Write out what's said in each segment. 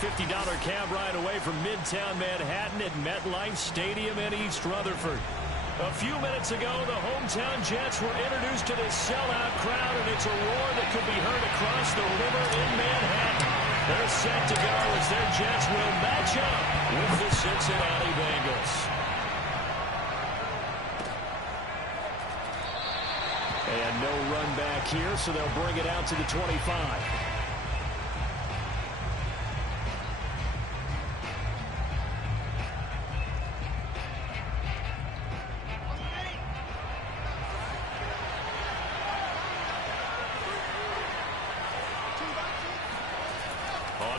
cab ride away from Midtown Manhattan at MetLife Stadium in East Rutherford. A few minutes ago, the hometown Jets were introduced to this sellout crowd, and it's a roar that could be heard across the river in Manhattan. They're set to go as their Jets will match up with the Cincinnati Bengals. And no run back here, so they'll bring it out to the 25.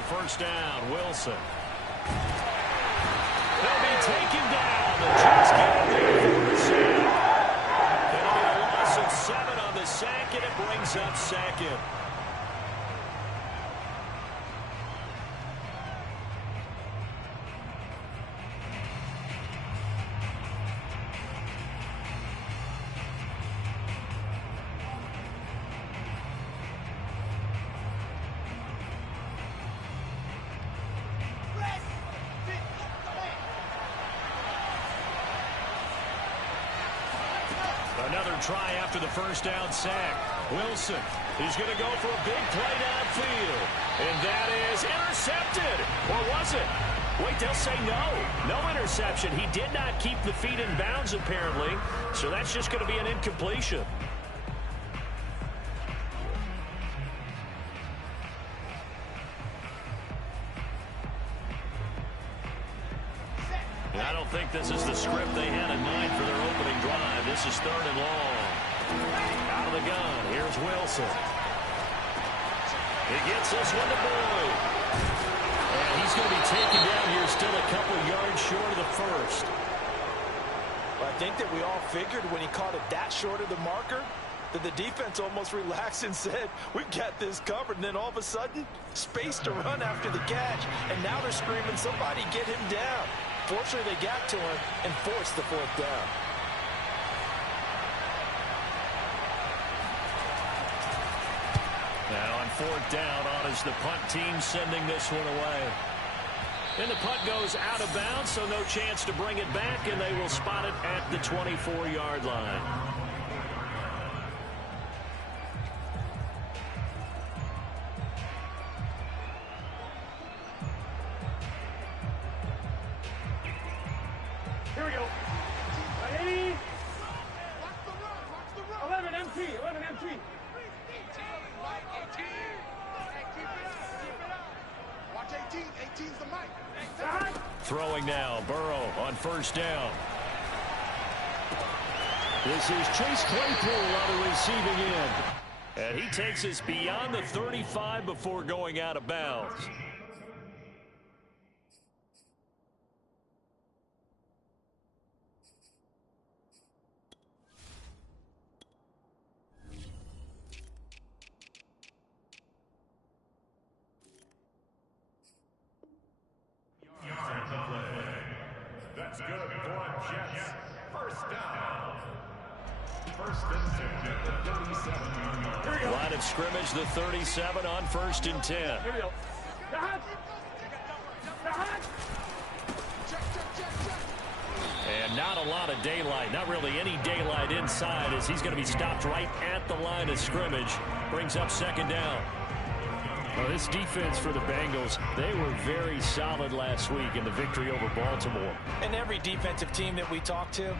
First down, Wilson. They'll be taken down. The Jets get it there for the sack. It'll be a loss of 7 on the sack, and it brings up second. Another try after the first down sack. Wilson, he's going to go for a big play downfield. And that is intercepted. Or was it? Wait, they'll say no. No interception. He did not keep the feet in bounds, apparently. So that's just going to be an incompletion. And I don't think this is the script they had in mind for their opening drive. This is 3rd and long. Out of the gun. Here's Wilson. He gets this one to Boyd. And he's going to be taken down here still a couple yards short of the first. Well, I think that we all figured when he caught it that short of the marker that the defense almost relaxed and said, we've got this covered. And then all of a sudden, space to run after the catch. And now they're screaming, somebody get him down. Fortunately, they got to him and forced the 4th down. Now on 4th down, on is the punt team sending this one away. And the punt goes out of bounds, so no chance to bring it back, and they will spot it at the 24-yard line. Here we go. 80. 11 MT. 11 MT. Watch 18. 18's the mic. Throwing now, Burrow on 1st down. This is Chase Claypool on the receiving end. And he takes us beyond the 35 before going out of bounds. That's good for Jets. 1st down. 1st and 10 at the 37. Line of scrimmage, the 37 on 1st and 10. Here we go. And not a lot of daylight, not really any daylight inside, as he's going to be stopped right at the line of scrimmage. Brings up 2nd down. Well, this defense for the Bengals, they were very solid last week in the victory over Baltimore. And every defensive team that we talk to,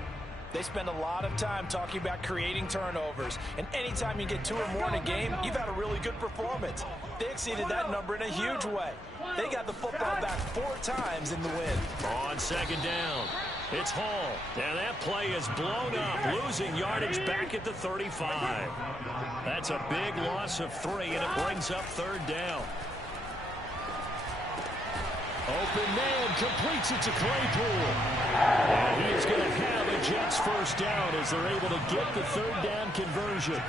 they spend a lot of time talking about creating turnovers. And anytime you get 2 or more in a game, you've had a really good performance. They exceeded that number in a huge way. They got the football back 4 times in the win. On 2nd down, it's Hall. And that play is blown up, losing yardage back at the 35. That's a big loss of 3, and it brings up 3rd down. Open man completes it to Claypool. And he is going to have a Jets 1st down as they're able to get the 3rd down conversion.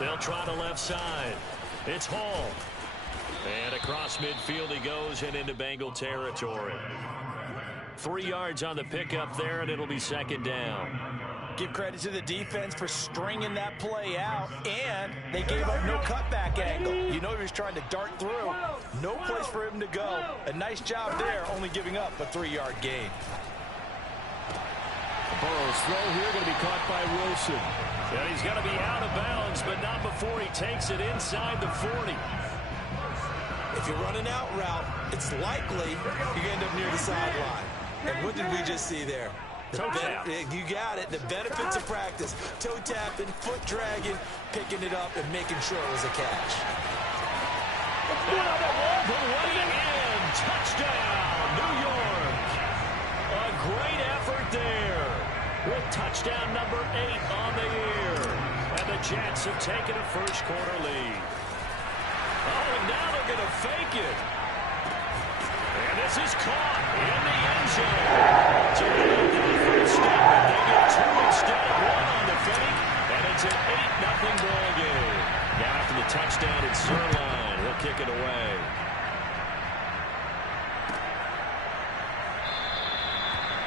They'll try the left side. It's Hall. And across midfield he goes and into Bengal territory. 3 yards on the pickup there, and it'll be 2nd down. Give credit to the defense for stringing that play out, and they gave up no cutback angle. You know he was trying to dart through. No place for him to go. A nice job there, only giving up a 3-yard gain. Burrow's throw here going to be caught by Wilson. And he's going to be out of bounds, but not before he takes it inside the 40. If you run an out route, it's likely you're going to end up near the sideline. And what did we just see there? Toe tap. You got it. The benefits of practice. Toe tapping, foot dragging, picking it up, and making sure it was a catch. Touchdown, New York. A great effort there with touchdown number 8 on the year. And the Jets have taken a first quarter lead. Oh, and now they're going to fake it. And this is caught in the end zone. So they don't go for a step, but they get 2 instead of 1 on the fake. And it's an 8-0 ball game. Now after the touchdown, it's Zerline. He'll kick it away.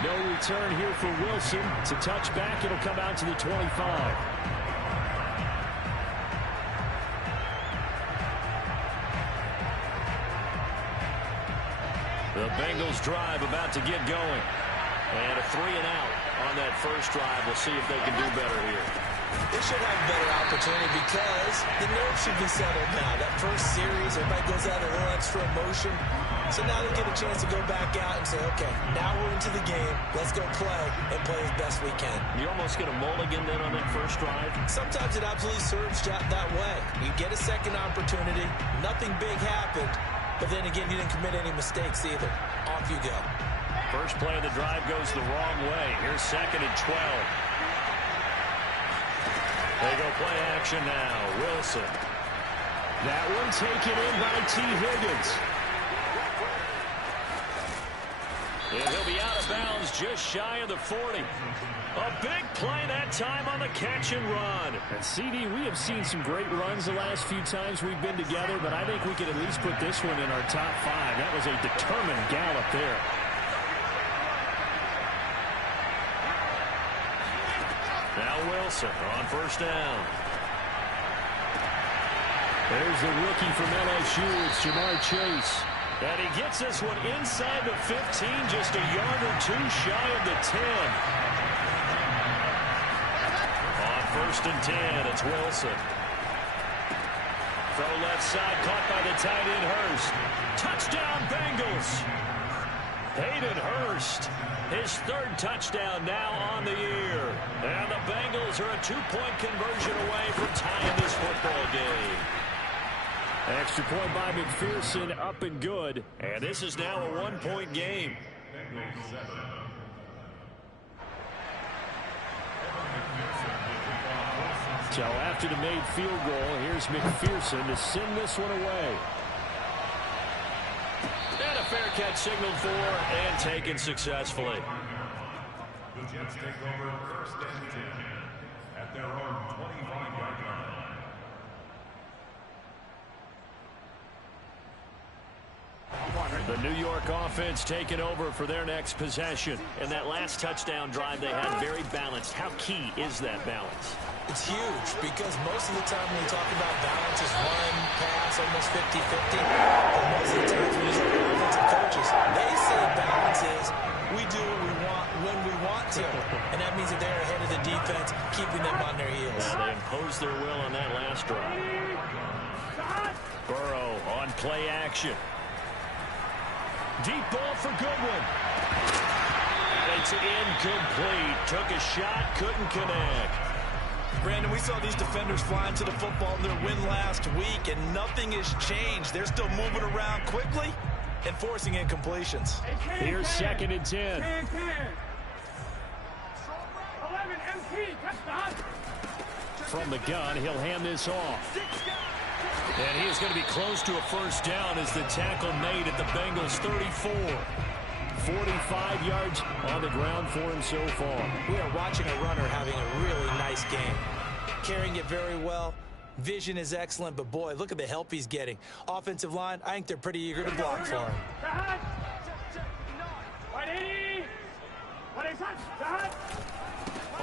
No return here for Wilson. It's a touchback. It'll come out to the 25. The Bengals drive about to get going. And a 3-and-out on that first drive. We'll see if they can do better here. They should have a better opportunity because the nerves should be settled now. That first series, everybody goes out a little extra emotion. So now they get a chance to go back out and say, okay, now we're into the game. Let's go play and play as best we can. You almost get a mulligan then on that first drive? Sometimes it absolutely serves that way. You get a second opportunity. Nothing big happened. But then again, you didn't commit any mistakes either. Off you go. First play of the drive goes the wrong way. Here's 2nd and 12. They go play action now. Wilson. That one taken in by T. Higgins. And he'll be out of bounds just shy of the 40. A big play that time on the catch and run. And CD, we have seen some great runs the last few times we've been together, but I think we could at least put this one in our top 5. That was a determined gallop there. Now Wilson on first down. There's the rookie from LSU. It's Jamar Chase. And he gets this one inside the 15, just a yard or 2 shy of the 10. On 1st and 10, it's Wilson. Throw left side, caught by the tight end Hurst. Touchdown Bengals. Hayden Hurst, his 3rd touchdown now on the year. And the Bengals are a 2-point conversion away from tying this football game. Extra point by McPherson, up and good. And this is now a 1-point game. So after the made field goal, here's McPherson to send this one away. And a fair catch signaled for and taken successfully. The Jets take over 1st and 10 at their own 25-yard line. The New York offense taking over for their next possession. And that last touchdown drive they had very balanced. How key is that balance? It's huge because most of the time when we talk about balance is run, pass, almost 50-50. But most of the times when you talk about offensive coaches, they say balance is we do what we want when we want to. And that means that they're ahead of the defense, keeping them on their heels. They imposed their will on that last drive. Burrow on play action. Deep ball for Goodwin. It's incomplete. Took a shot, couldn't connect. Brandon, we saw these defenders flying to the football in their win last week, and nothing has changed. They're still moving around quickly and forcing incompletions. Here's 2nd and 10. 11 MT, touchdown. From the gun, he'll hand this off. And he is going to be close to a first down as the tackle made at the Bengals 34. 45 yards on the ground for him so far. We are watching a runner having a really nice game. Carrying it very well. Vision is excellent, but boy, look at the help he's getting. Offensive line, I think they're pretty eager to block for him.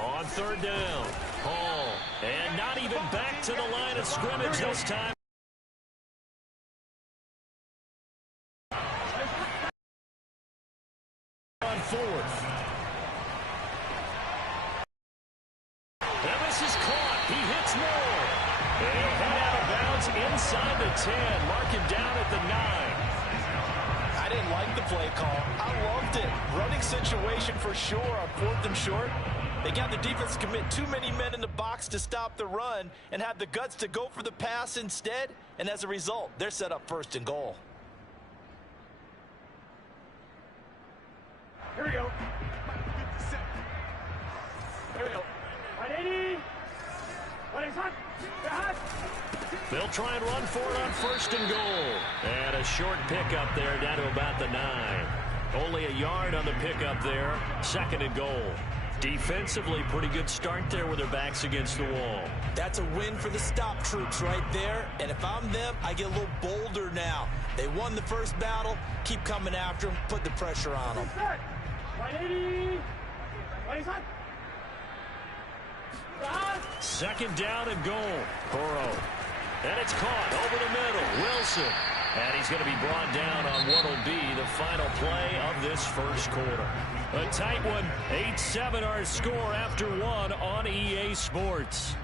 On third down, Hall. And not even back to the line of scrimmage this time. On fourth. And this is caught. He hits Moore. And he'll head out of bounds inside the 10. Mark him down at the 9. I didn't like the play call. I loved it. Running situation for sure on fourth and short. They got the defense to commit too many men in the box to stop the run and have the guts to go for the pass instead. And as a result, they're set up first and goal. Here we go. Here we go. 180. 180. They'll try and run for it on first and goal. And a short pickup there down to about the 9. Only a yard on the pickup there. Second and goal. Defensively, pretty good start there with their backs against the wall. That's a win for the stop troops right there. And if I'm them, I get a little bolder now. They won the first battle. Keep coming after them. Put the pressure on them. 180. 180. Second down and goal. Burrow. And it's caught over the middle. Wilson. And he's going to be brought down on what will be the final play of this first quarter. A tight one. 8-7 our score after one on EA Sports.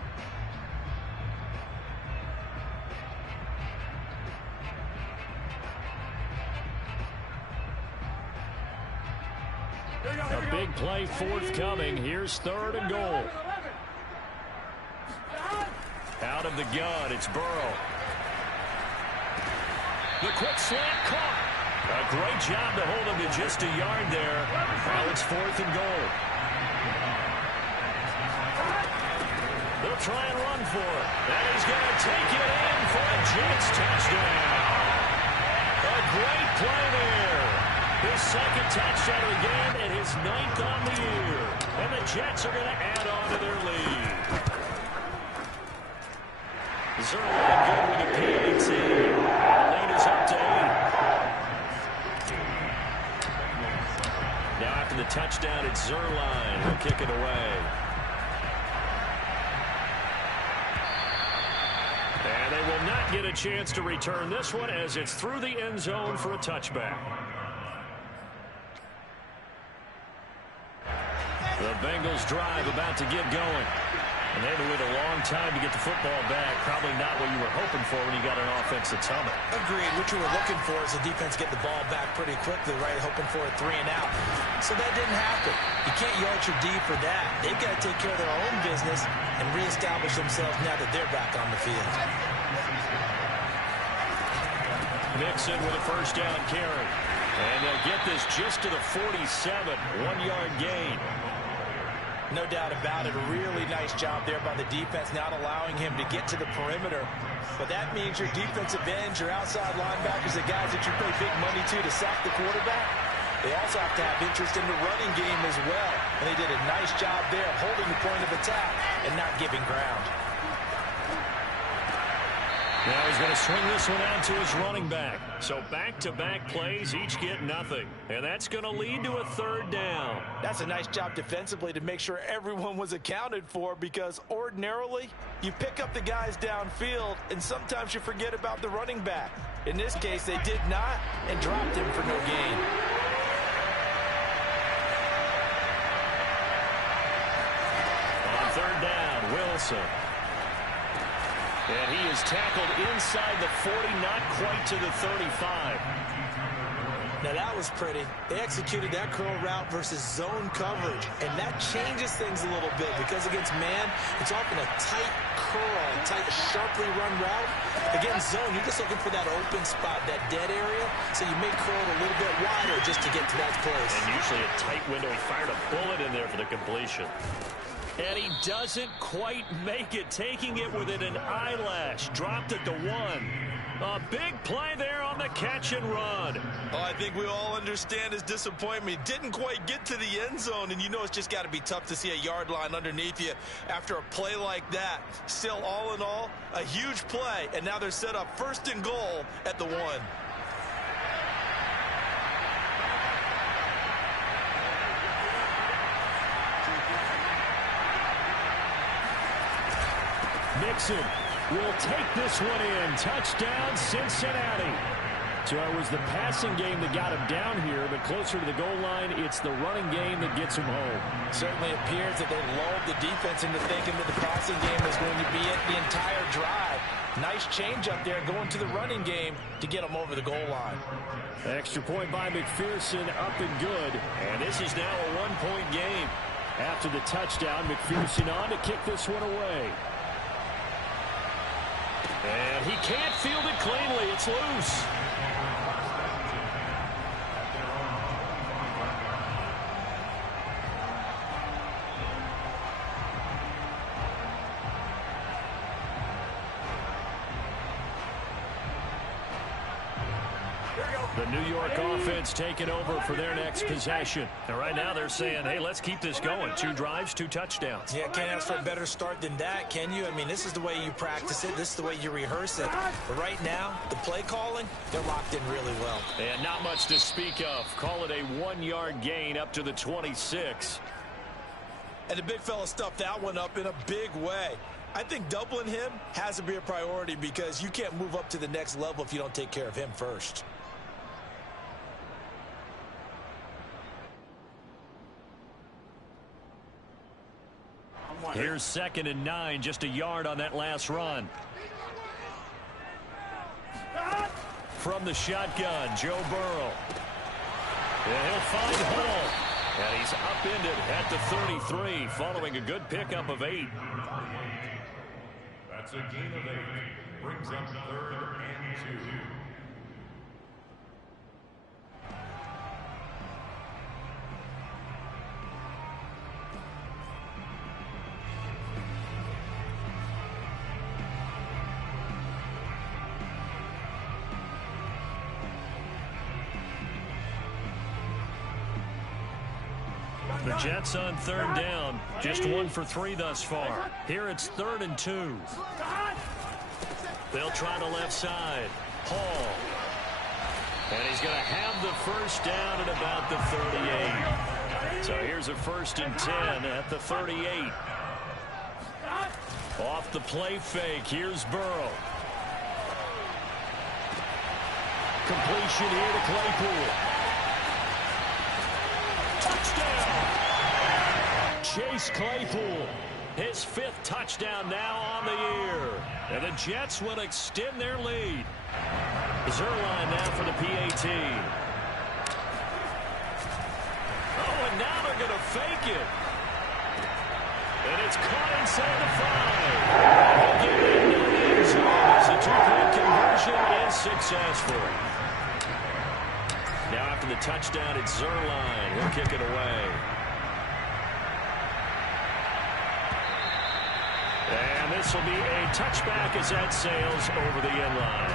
A big play forthcoming. Here's third and goal. Out of the gun, it's Burrow. The quick slant caught. A great job to hold him to just a yard there. Now it's fourth and goal. They'll try and run for it. And he's going to take it in for a Jets touchdown. A great play there. His second touchdown of the game and his 9th on the year. And the Jets are going to add on to their lead. Zerline good with a PAT. The lead is up to 8. Now after the touchdown, it's Zerline. He'll kick it away. And they will not get a chance to return this one as it's through the end zone for a touchback. The Bengals drive about to get going. And they had to wait a long time to get the football back. Probably not what you were hoping for when you got an offense that's humming. Agreed. What you were looking for is the defense get the ball back pretty quickly, right? Hoping for a 3 and out. So that didn't happen. You can't yard your D for that. They've got to take care of their own business and reestablish themselves now that they're back on the field. Mixon with a first down carry. And they'll get this just to the 47. 1-yard gain. No doubt about it. A really nice job there by the defense, not allowing him to get to the perimeter. But that means your defensive ends, your outside linebackers, the guys that you pay big money to sack the quarterback, they also have to have interest in the running game as well. And they did a nice job there holding the point of attack and not giving ground. Now he's going to swing this one out to his running back. So back-to-back plays, each get nothing. And that's going to lead to a third down. That's a nice job defensively to make sure everyone was accounted for, because ordinarily you pick up the guys downfield and sometimes you forget about the running back. In this case, they did not and dropped him for no gain. On third down, Wilson. And he is tackled inside the 40, not quite to the 35. Now that was pretty. They executed that curl route versus zone coverage, and that changes things a little bit because against man, it's often a tight curl, tight, sharply run route. Against zone, you're just looking for that open spot, that dead area, so you may curl it a little bit wider just to get to that place. And usually a tight window. He fired a bullet in there for the completion. And he doesn't quite make it, taking it within an eyelash. Dropped it to 1. A big play there on the catch and run. Oh, I think we all understand his disappointment. Didn't quite get to the end zone, and you know it's just got to be tough to see a yard line underneath you after a play like that. Still, all in all, a huge play, and now they're set up first and goal at the 1. Mixon will take this one in. Touchdown, Cincinnati. So it was the passing game that got him down here, but closer to the goal line, it's the running game that gets him home. Certainly appears that they lulled the defense into thinking that the passing game was going to be it the entire drive. Nice change up there going to the running game to get him over the goal line. Extra point by McPherson, up and good. And this is now a one-point game. After the touchdown, McPherson on to kick this one away. And he can't field it cleanly. It's loose. The New York offense taking over for their next possession. And right now they're saying, hey, let's keep this going. 2 drives, 2 touchdowns. Yeah, can't ask for a better start than that, can you? I mean, this is the way you practice it. This is the way you rehearse it. But right now, the play calling, they're locked in really well. And not much to speak of. Call it a 1-yard gain up to the 26. And the big fella stuffed that one up in a big way. I think doubling him has to be a priority because you can't move up to the next level if you don't take care of him first. Here's 2nd and 9, just a yard on that last run. From the shotgun, Joe Burrow. And he'll find Hall. And he's upended at the 33, following a good pickup of 8. That's a gain of 8. Brings up 3rd and 2. The Jets on 3rd down. Just 1 for 3 thus far. Here it's 3rd and 2. They'll try the left side. Hall. And he's going to have the first down at about the 38. So here's a 1st and 10 at the 38. Off the play fake. Here's Burrow. Completion here to Claypool. Touchdown! Chase Claypool, his 5th touchdown now on the year. And the Jets will extend their lead. Zuerlein now for the PAT. Oh, and now they're going to fake it. And it's caught inside the 5. He'll get into the end zone as the 2-point conversion is successful. Now after the touchdown, it's Zuerlein. He'll kick it away. And this will be a touchback as that sails over the end line.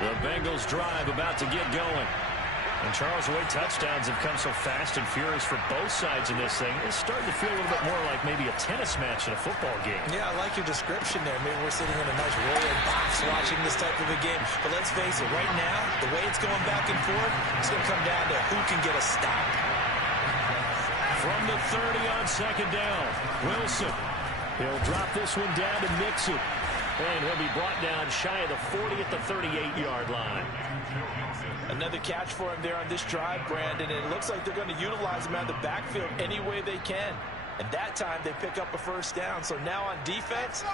The Bengals drive about to get going. And Charles, the way touchdowns have come so fast and furious for both sides in this thing, it's starting to feel a little bit more like maybe a tennis match in a football game. Yeah, I like your description there. Maybe we're sitting in a nice royal box watching this type of a game. But let's face it, right now, the way it's going back and forth, it's going to come down to who can get a stop. From the 30 on 2nd down, Wilson. He'll drop this one down to Mixon. And he'll be brought down shy of the 40 at the 38-yard line. Another catch for him there on this drive, Brandon, and it looks like they're going to utilize him out of the backfield any way they can. And that time they pick up a 1st down. So now on defense,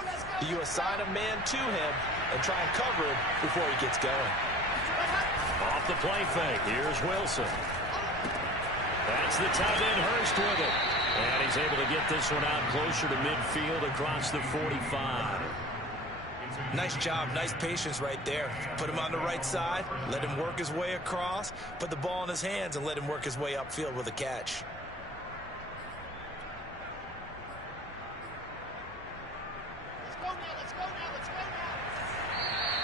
you assign a man to him and try and cover him before he gets going. Off the play fake, here's Wilson. That's the tight end Hurst with it. And he's able to get this one out closer to midfield across the 45. Nice job, nice patience right there. Put him on the right side, let him work his way across, put the ball in his hands, and let him work his way upfield with a catch.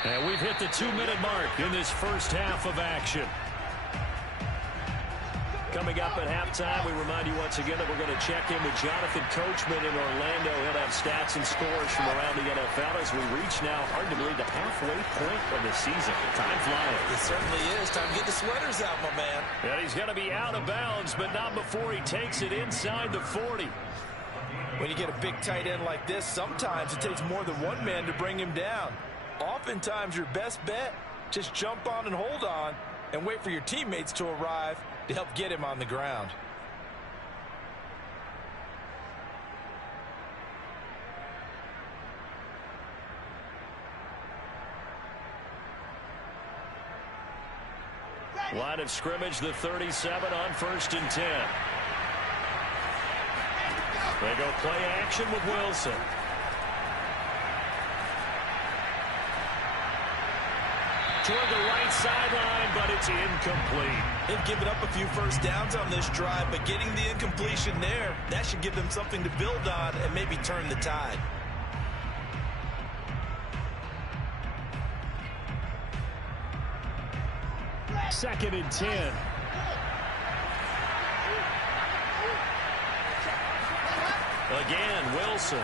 And we've hit the 2-minute mark in this first half of action. Coming up at halftime, we remind you once again that we're going to check in with Jonathan Coachman in Orlando. He'll have stats and scores from around the NFL as we reach now, hard to believe, the halfway point of the season. Time flying. It certainly is. Time to get the sweaters out, my man. And he's going to be out of bounds, but not before he takes it inside the 40. When you get a big tight end like this, sometimes it takes more than one man to bring him down. Oftentimes, your best bet, just jump on and hold on and wait for your teammates to arrive to help get him on the ground. Line of scrimmage, the 37 on 1st and 10. They go play action with Wilson. Toward the right sideline, but it's incomplete. They've given up a few first downs on this drive, but getting the incompletion there, that should give them something to build on and maybe turn the tide. Second and 10. Again, Wilson.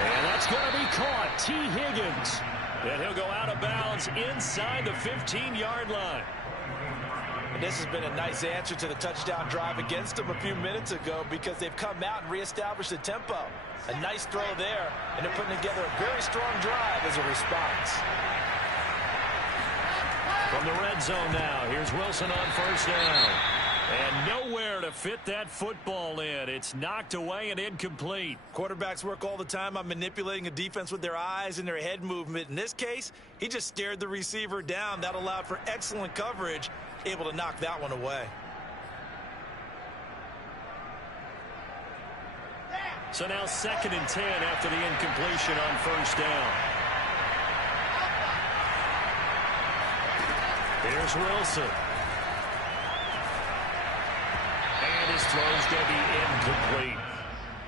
And that's going to be caught. T. Higgins. And he'll go out of bounds inside the 15-yard line. And this has been a nice answer to the touchdown drive against them a few minutes ago because they've come out and reestablished the tempo. A nice throw there, and they're putting together a very strong drive as a response. From the red zone now, here's Wilson on 1st down. And nowhere to fit that football in. It's knocked away and incomplete. Quarterbacks work all the time on manipulating a defense with their eyes and their head movement. In this case, he just stared the receiver down. That allowed for excellent coverage, able to knock that one away. So now 2nd and 10 after the incompletion on 1st down. Here's Wilson. And his throw's going to be incomplete.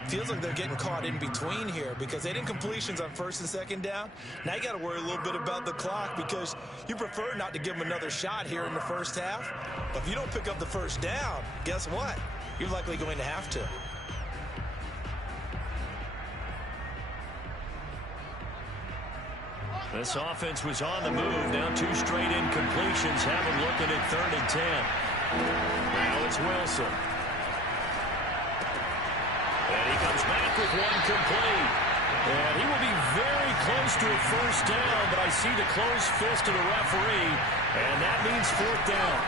Feels like they're getting caught in between here because they had incompletions on 1st and 2nd down. Now you got to worry a little bit about the clock because you prefer not to give them another shot here in the first half. But if you don't pick up the 1st down, guess what? You're likely going to have to. This offense was on the move. Now 2 straight incompletions have them looking at 3rd and 10. Now it's Wilson. And he comes back with one complete. And he will be very close to a 1st down, but I see the closed fist of the referee, and that means 4th down.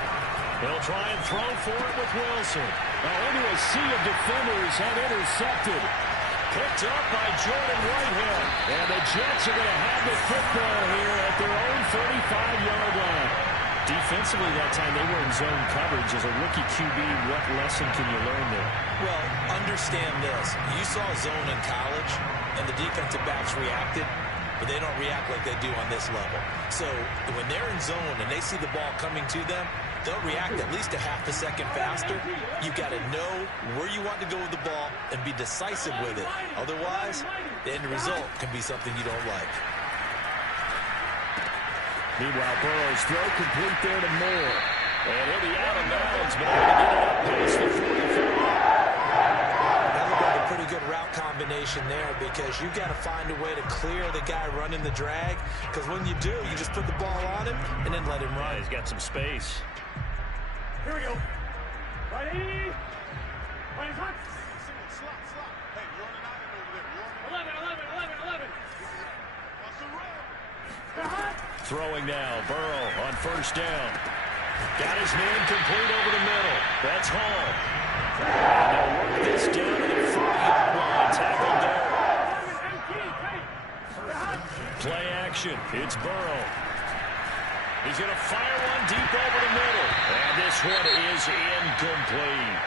He'll try and throw for it with Wilson. Now into a sea of defenders have intercepted. Picked up by Jordan Whitehead. And the Jets are going to have the football here at their own 35-yard line. Defensively that time, they were in zone coverage. As a rookie QB, what lesson can you learn there? Well, understand this. You saw zone in college, and the defensive backs reacted, but they don't react like they do on this level. So when they're in zone and they see the ball coming to them, they'll react at least a half a second faster. You've got to know where you want to go with the ball and be decisive with it. Otherwise, the end result can be something you don't like. Meanwhile, Burrow's throw complete there to Moore. And he'll be out of bounds, but able to get it up past the 45. That looked like a pretty good route combination there because you've got to find a way to clear the guy running the drag. Because when you do, you just put the ball on him and then let him run. Yeah, he's got some space. Here we go. Right 80. Right hot. Slot. Hey, you're on an island over there. 11. What's the run? They're hot. Throwing now, Burrow on 1st down. Got his man complete over the middle. That's Hall. And they'll work this down to the 40-yard line. Tackled there. Play action. It's Burrow. He's going to fire one deep over the middle. And this one is incomplete.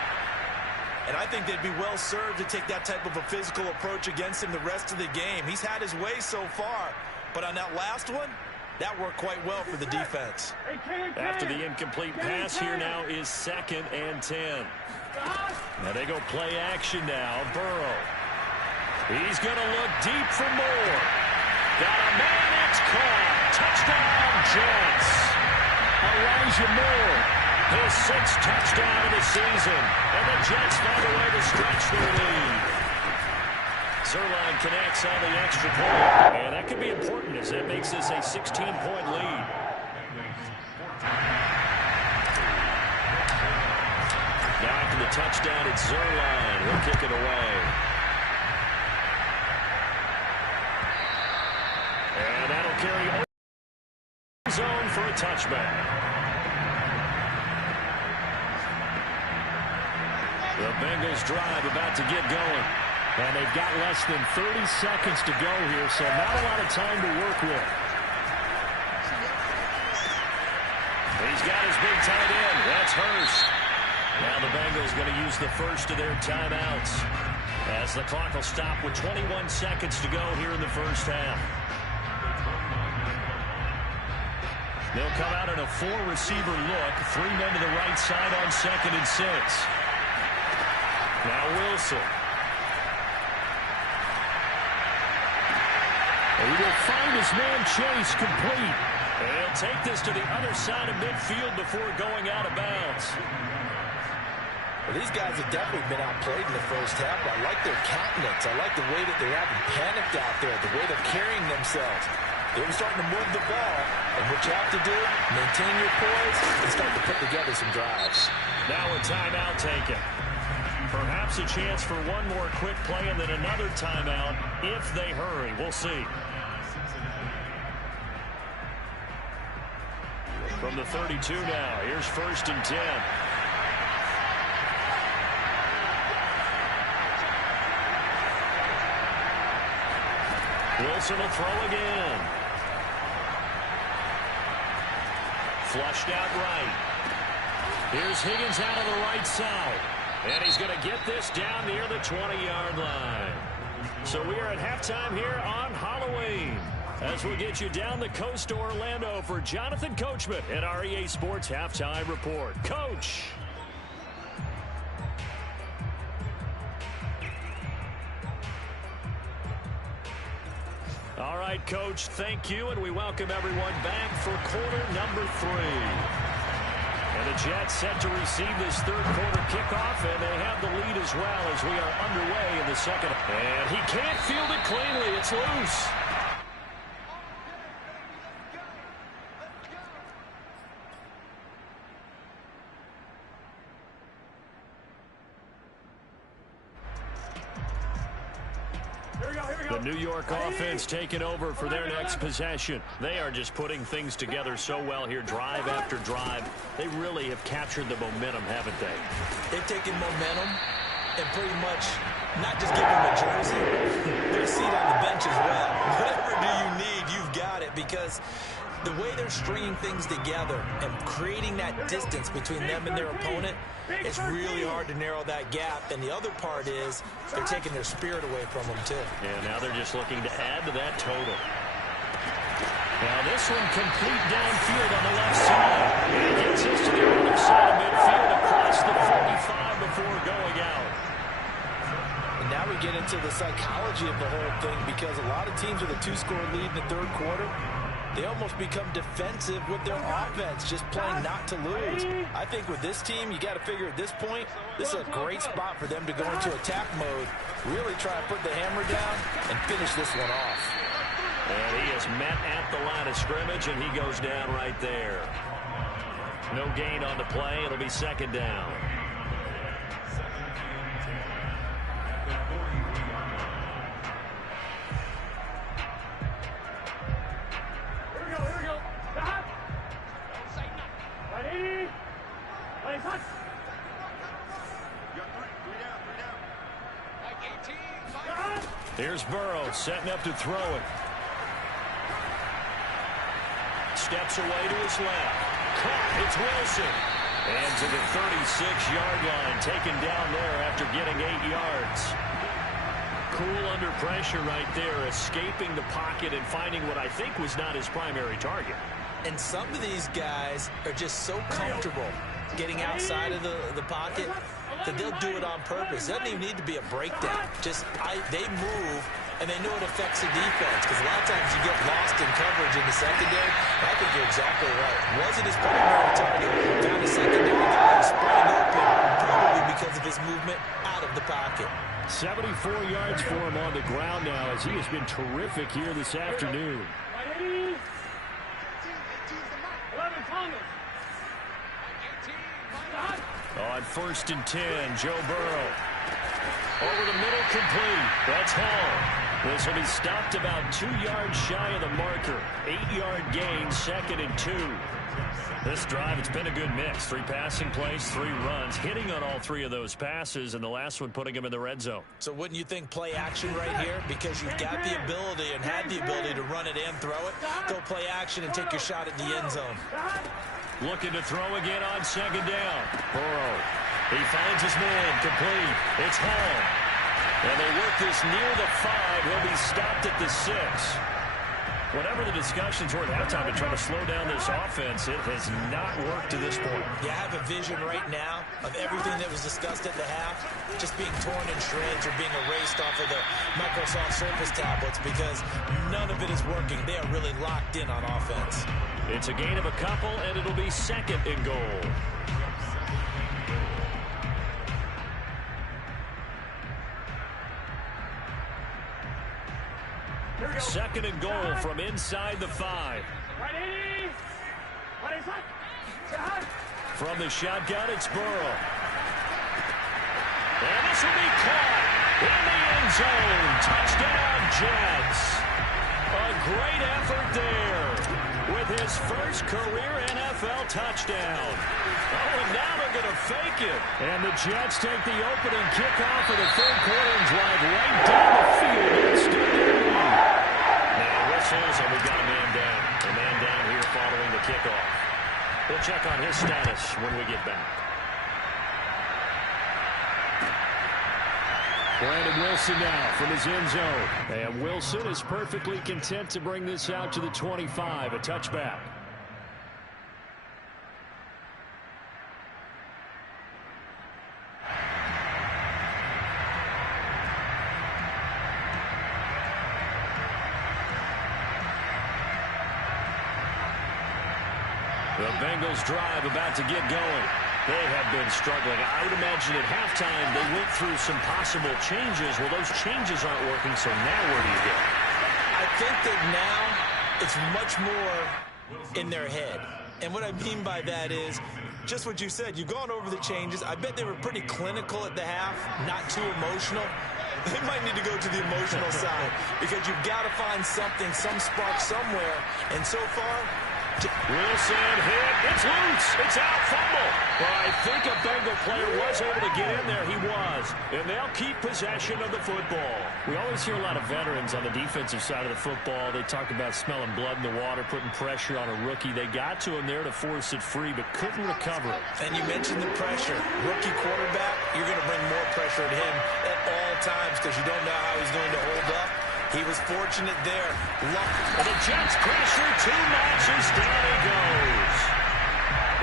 And I think they'd be well served to take that type of a physical approach against him the rest of the game. He's had his way so far, but on that last one, that worked quite well for the defense. After the incomplete pass, here now is 2nd and 10. Now they go play action now. Burrow. He's going to look deep for more. Got a man, it's caught. Touchdown, Jets. Elijah Moore, his 6th touchdown of the season. And the Jets find a way to stretch their lead. Zuerlein connects on the extra point. And that could be important as that makes this a 16-point lead. Now after the touchdown, it's Zuerlein. He'll kick it away. And that'll carry over zone for a touchback. The Bengals drive about to get going. And they've got less than 30 seconds to go here, so not a lot of time to work with. He's got his big tight end. That's Hurst. Now the Bengals going to use the first of their timeouts as the clock will stop with 21 seconds to go here in the first half. They'll come out in a 4-receiver look. 3 men to the right side on 2nd and 6. Now Wilson. He will find his man Chase complete. And he'll take this to the other side of midfield before going out of bounds. Well, these guys have definitely been outplayed in the first half. I like their countenance. I like the way that they haven't panicked out there, the way they're carrying themselves. They were starting to move the ball. And what you have to do, maintain your poise and start to put together some drives. Now a timeout taken. Perhaps a chance for one more quick play and then another timeout if they hurry. We'll see. From the 32 now, here's 1st and 10. Wilson will throw again. Flushed out right. Here's Higgins out of the right side. And he's going to get this down near the 20-yard line. So we are at halftime here on Halloween. As we get you down the coast to Orlando for Jonathan Coachman at our EA Sports Halftime Report. Coach. All right, Coach, thank you, and we welcome everyone back for quarter number 3. And the Jets set to receive this third quarter kickoff, and they have the lead as well as we are underway in the second. And he can't field it cleanly. It's loose. The New York offense taking over for their next possession. They are just putting things together so well here, drive after drive. They really have captured the momentum, haven't they? They've taken momentum and pretty much not just give them a jersey, but a seat on the bench as well. Whatever do you need, you've got it, because the way they're stringing things together and creating that distance between them and their opponent, it's really hard to narrow that gap. And the other part is they're taking their spirit away from them, too. Yeah, now they're just looking to add to that total. Now this one complete downfield on the left side. And he gets us to the other side of midfield across the 45 before going out. And now we get into the psychology of the whole thing, because a lot of teams with a 2-score lead in the third quarter, they almost become defensive with their offense, just playing not to lose. I think with this team, you got to figure at this point, this is a great spot for them to go into attack mode, really try to put the hammer down and finish this one off. And he is met at the line of scrimmage, and he goes down right there. No gain on the play. It'll be 2nd down. Here's Burrow setting up to throw it. Steps away to his left. Caught. It's Wilson. And to the 36-yard line, taken down there after getting 8 yards. Cool under pressure right there, escaping the pocket and finding what I think was not his primary target. And some of these guys are just so comfortable getting outside of the pocket that they'll do it on purpose. It doesn't even need to be a breakdown. Just they move and they know it affects the defense because a lot of times you get lost in coverage in the secondary. I think you're exactly right. Wasn't his primary target. Found a secondary guy who sprang open, probably because of his movement out of the pocket. 74 yards for him on the ground now as he has been terrific here this afternoon. 11 Thomas. On 1st and 10, Joe Burrow. Over the middle, complete. That's Hall. This will be stopped about 2 yards shy of the marker. 8-yard gain, 2nd and 2. This drive, it's been a good mix. 3 passing plays, 3 runs, hitting on all 3 of those passes, and the last one putting him in the red zone. So wouldn't you think play action right here? Because you've got the ability and had the ability to run it and throw it. Go play action and take your shot at the end zone. Looking to throw again on 2nd down. Burrow. He finds his man, complete. It's Hall. And they work this near the 5. He'll be stopped at the 6. Whatever the discussions were at halftime to try to slow down this offense, it has not worked to this point. You have a vision right now of everything that was discussed at the half just being torn in shreds or being erased off of the Microsoft Surface tablets because none of it is working. They are really locked in on offense. It's a gain of a couple, and it'll be 2nd and goal. 2nd and goal from inside the 5. From the shotgun, it's Burrow. And this will be caught in the end zone. Touchdown, Jets. A great effort there with his first career NFL touchdown. Oh, and now they're going to fake it. And the Jets take the opening kickoff of the 3rd quarter and drive right down the field and extend their lead. Now whistles, and we've got a man down. A man down here following the kickoff. We'll check on his status when we get back. Brandon Wilson now from his end zone. And Wilson is perfectly content to bring this out to the 25, a touchback. The Bengals drive about to get going. They have been struggling. I would imagine at halftime they went through some possible changes. Well, those changes aren't working, so now where do you go? I think that now it's much more in their head. And what I mean by that is just what you said. You've gone over the changes. I bet they were pretty clinical at the half, not too emotional. They might need to go to the emotional side because you've got to find something, some spark somewhere. And so far, Wilson hit. It's loose. It's out. Fumble. Well, I think a Bengal player was able to get in there. He was. And they'll keep possession of the football. We always hear a lot of veterans on the defensive side of the football. They talk about smelling blood in the water, putting pressure on a rookie. They got to him there to force it free, but couldn't recover it. And you mentioned the pressure. Rookie quarterback, you're going to bring more pressure at him at all times because you don't know how he's going to hold up. He was fortunate there. The Jets pressure too much as down he goes.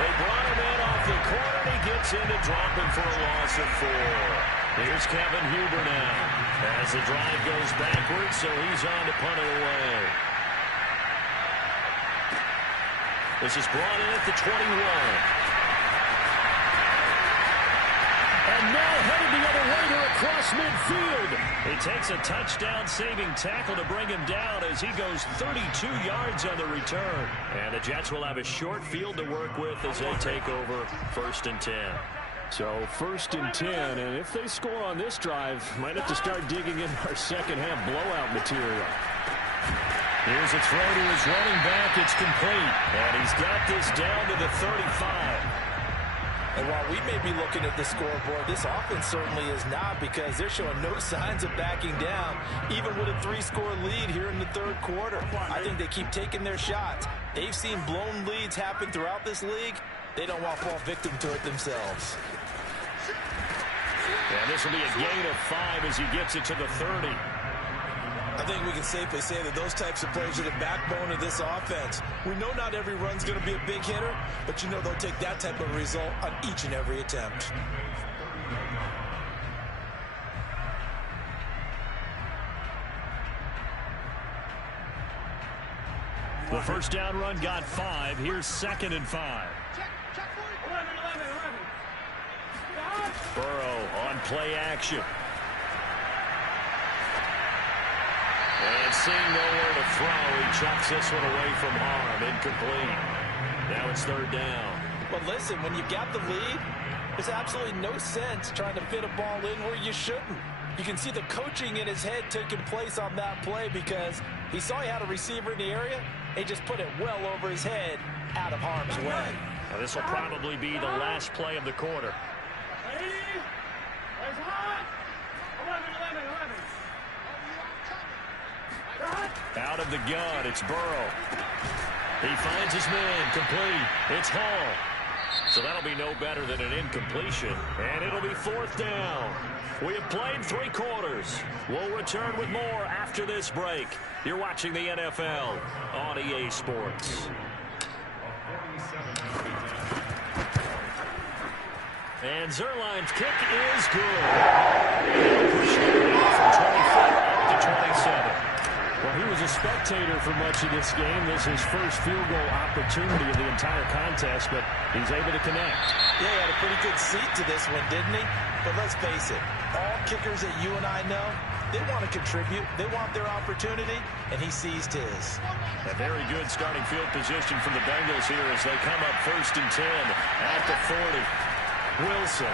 They brought him in off the corner, and he gets into dropping for a loss of 4. Here's Kevin Huber now as the drive goes backwards, so he's on to punt it away. This is brought in at the 21. And now headed the other way to across midfield. He takes a touchdown-saving tackle to bring him down as he goes 32 yards on the return. And the Jets will have a short field to work with as they take over 1st and 10. So 1st and 10, and if they score on this drive, might have to start digging in our second-half blowout material. Here's a throw to his running back. It's complete. And he's got this down to the 35. And while we may be looking at the scoreboard, this offense certainly is not because they're showing no signs of backing down, even with a 3-score lead here in the 3rd quarter. I think they keep taking their shots. They've seen blown leads happen throughout this league. They don't want to fall victim to it themselves. And this will be a gain of 5 as he gets it to the 30. I think we can safely say that those types of plays are the backbone of this offense. We know not every run's going to be a big hitter, but you know they'll take that type of result on each and every attempt. The first down run got 5. Here's 2nd and 5. Burrow on play action. And seeing nowhere to throw, he chucks this one away from harm. Incomplete. Now it's 3rd down. But listen, when you got the lead, there's absolutely no sense trying to fit a ball in where you shouldn't. You can see the coaching in his head taking place on that play because he saw he had a receiver in the area. He just put it well over his head out of harm's way. Now this will probably be the last play of the quarter. Out of the gun, it's Burrow. He finds his man, complete. It's Hall. So that'll be no better than an incompletion, and it'll be 4th down. We have played 3 quarters. We'll return with more after this break. You're watching the NFL on EA Sports. And Zuerlein's kick is good. From 24 to 27. Well, he was a spectator for much of this game. This is his first field goal opportunity of the entire contest, but he's able to connect. Yeah, he had a pretty good seat to this one, didn't he? But let's face it, all kickers that you and I know, they want to contribute. They want their opportunity, and he seized his. A very good starting field position from the Bengals here as they come up 1st and 10 at the 40. Wilson.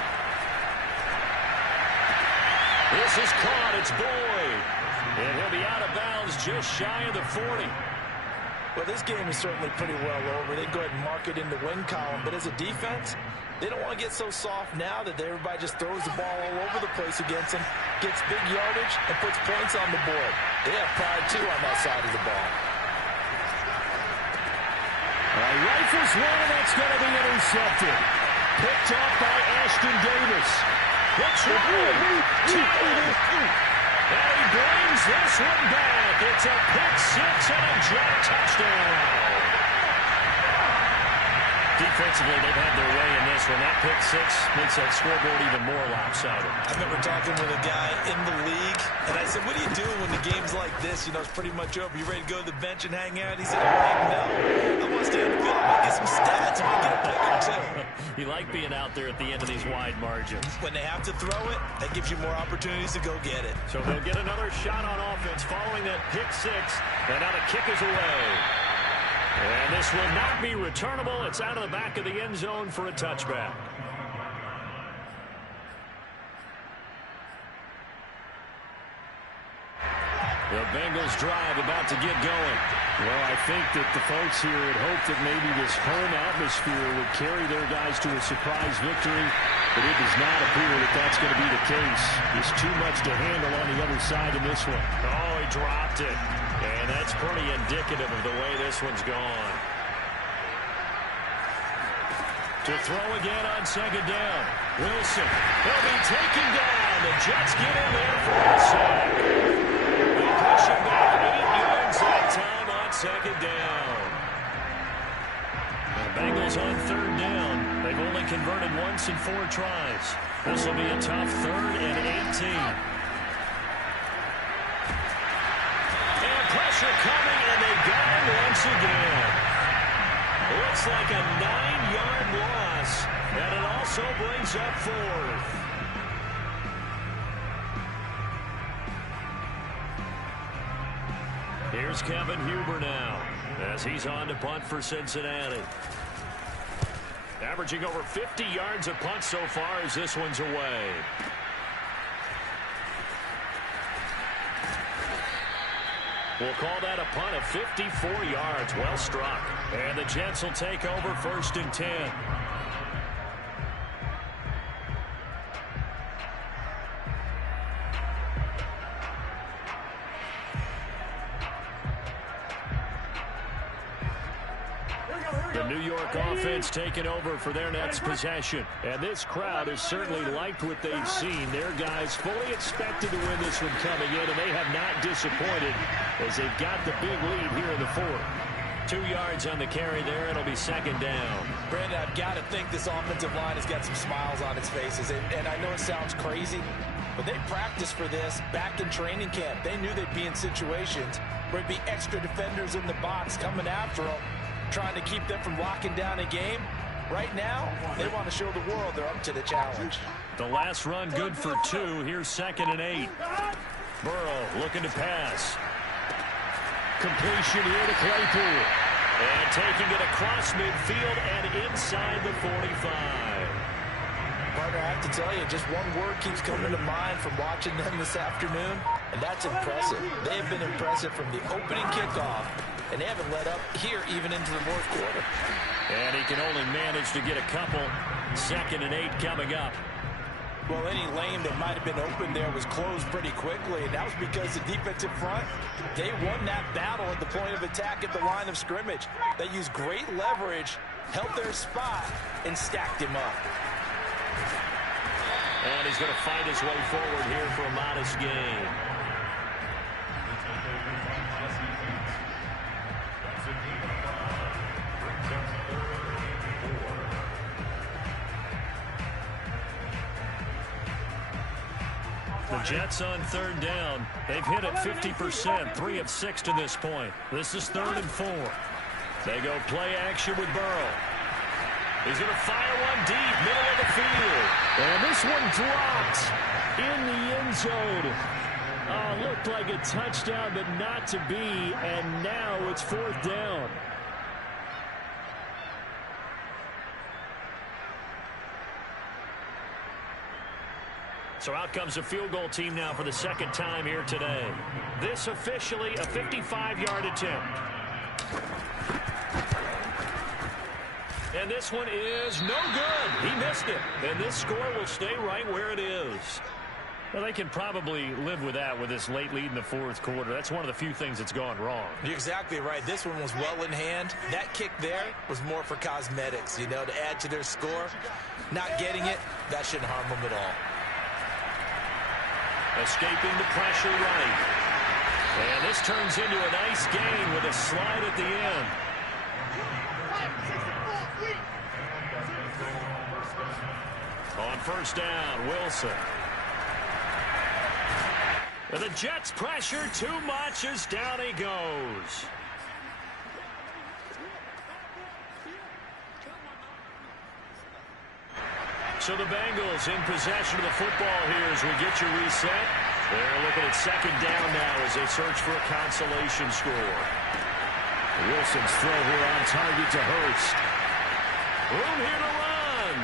This is caught. It's Boyd. And he'll be out of bounds just shy of the 40. Well, this game is certainly pretty well over. They go ahead and mark it in the win column. But as a defense, they don't want to get so soft now that everybody just throws the ball all over the place against them, gets big yardage, and puts points on the board. They have pride, too, on that side of the ball. Rifles one, and that's going to be intercepted. Picked off by Ashton Davis. Looks right. And he brings this one back. It's a pick 6 and a drop touchdown. Defensively, they've had their way in this one. That pick 6 makes that scoreboard even more lopsided. I remember talking with a guy in the league, and I said, what do you do when the game's like this? You know, it's pretty much over. You ready to go to the bench and hang out? He said, no. I want to stay on the field. I want to get some stats. I want to get a pick or 2. You like being out there at the end of these wide margins. When they have to throw it, that gives you more opportunities to go get it. So they'll get another shot on offense following that pick 6, and now the kick is away. And this will not be returnable. It's out of the back of the end zone for a touchback. The Bengals drive about to get going. Well, I think that the folks here had hoped that maybe this home atmosphere would carry their guys to a surprise victory, but it does not appear that that's going to be the case. There's too much to handle on the other side in this one. Oh, he dropped it. And that's pretty indicative of the way this one's gone. To throw again on 2nd down. Wilson. He'll be taken down. The Jets get in there for a sack. They push him back 8 yards that time on 2nd down. The Bengals on 3rd down. They've only converted once in 4 tries. This will be a tough 3rd and 18. Pressure coming, and they got him once again. Looks like a 9-yard loss, and it also brings up 4th. Here's Kevin Huber now, as he's on to punt for Cincinnati. Averaging over 50 yards a punt so far as this one's away. We'll call that a punt of 54 yards. Well struck. And the Jets will take over 1st and 10. The New York offense taking over for their next possession. And this crowd has certainly liked what they've seen. Their guys fully expected to win this one coming in, and they have not disappointed as they've got the big lead here in the 4th. 2 yards on the carry there. It'll be 2nd down. Brandon, I've got to think this offensive line has got some smiles on its faces. And I know it sounds crazy, but they practiced for this back in training camp. They knew they'd be in situations where there'd be extra defenders in the box coming after them, trying to keep them from locking down a game. Right now, they want to show the world they're up to the challenge. The last run good for 2. Here's 2nd and 8. Burrow looking to pass. Completion here to Claypool. And taking it across midfield and inside the 45. Partner, I have to tell you, just one word keeps coming to mind from watching them this afternoon, and that's impressive. They have been impressive from the opening kickoff, and they haven't let up here even into the fourth quarter. And he can only manage to get a couple. 2nd and 8 coming up. Well, any lane that might have been open there was closed pretty quickly, and that was because the defensive front, they won that battle at the point of attack at the line of scrimmage. They used great leverage, held their spot, and stacked him up. And he's going to fight his way forward here for a modest gain. The Jets on 3rd down. They've hit it 50%, 3 of 6 to this point. This is 3rd and 4. They go play action with Burrow. He's going to fire one deep, middle of the field. And this one dropped in the end zone. Looked like a touchdown, but not to be. And now it's 4th down. So out comes a field goal team now for the 2nd time here today. This officially a 55-yard attempt. And this one is no good. He missed it. And this score will stay right where it is. Well, they can probably live with that with this late lead in the 4th quarter. That's one of the few things that's gone wrong. You're exactly right. This one was well in hand. That kick there was more for cosmetics, you know, to add to their score. Not getting it, that shouldn't harm them at all. Escaping the pressure right. And this turns into a nice gain with a slide at the end. On 1st down, Wilson. And the Jets pressure too much as down he goes. So the Bengals in possession of the football here as we get you reset. They're looking at 2nd down now as they search for a consolation score. Wilson's throw here on target to Hurst. Room here to run.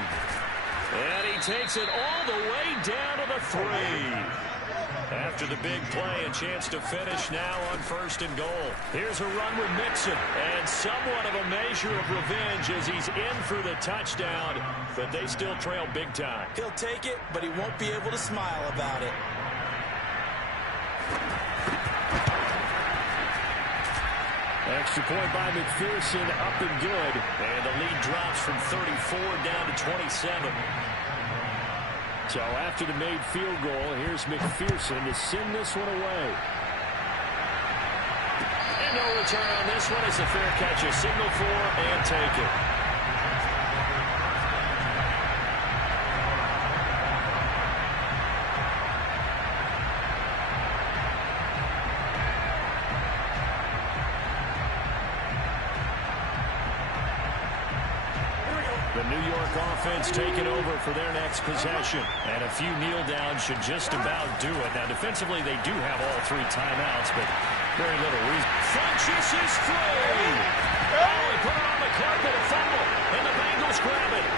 And he takes it all the way down to the 3. After the big play, a chance to finish now on 1st and goal. Here's a run with Mixon, and somewhat of a measure of revenge as he's in for the touchdown, but they still trail big time. He'll take it, but he won't be able to smile about it. Extra point by McPherson, up and good. And the lead drops from 34 down to 27. So after the made field goal, here's McPherson to send this one away. And no return on this one. It's a fair catch, a signal for, and take it. The New York offense taking over for their next possession. And a few kneel downs should just about do it. Now, defensively, they do have all 3 timeouts, but very little reason. Funchess is free. Oh, he put it on the carpet, a fumble, and the Bengals grab it.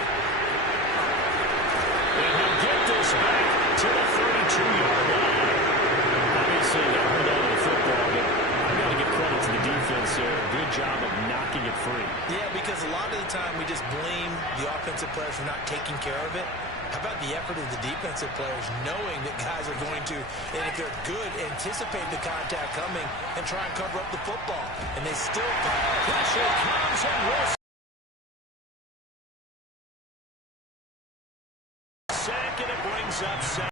And he'll get this back to the 32-yard line. Obviously, they hold on to the football, but I've got to give credit to the defense there. Good job of knocking it free. Yeah, because a lot of the time we just blame the offensive players for not taking care of it. How about the effort of the defensive players knowing that guys are going to, and if they're good, anticipate the contact coming and try and cover up the football. And they still pressure comes and Wilson. Sack, and it brings up sack.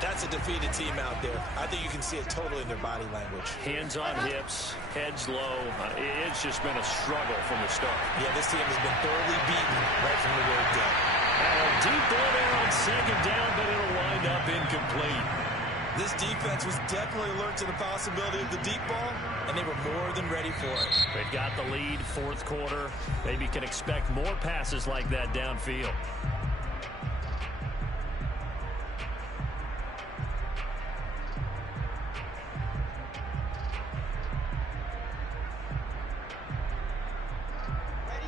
That's a defeated team out there. I think you can see it totally in their body language. Hands on hips, heads low. It's just been a struggle from the start. Yeah, this team has been thoroughly beaten right from the word go. Deep ball there on 2nd down, but it'll wind up incomplete. This defense was definitely alert to the possibility of the deep ball, and they were more than ready for it. They've got the lead, fourth quarter. Maybe can expect more passes like that downfield.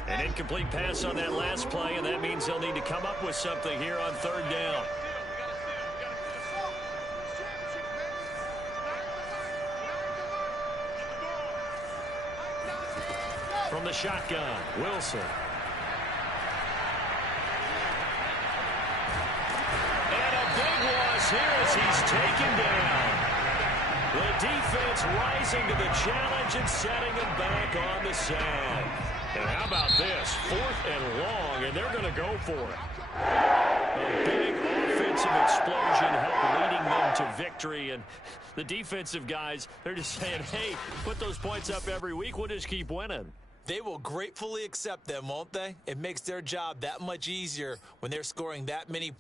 An incomplete pass on that last play, and that means they'll need to come up with something here on third down. From the shotgun, Wilson. And a big loss here as he's taken down. The defense rising to the challenge and setting him back on the sand. And how about this? 4th and long, and they're going to go for it. A big offensive explosion helped leading them to victory. And the defensive guys, they're just saying, hey, put those points up every week. We'll just keep winning. They will gratefully accept them, won't they? It makes their job that much easier when they're scoring that many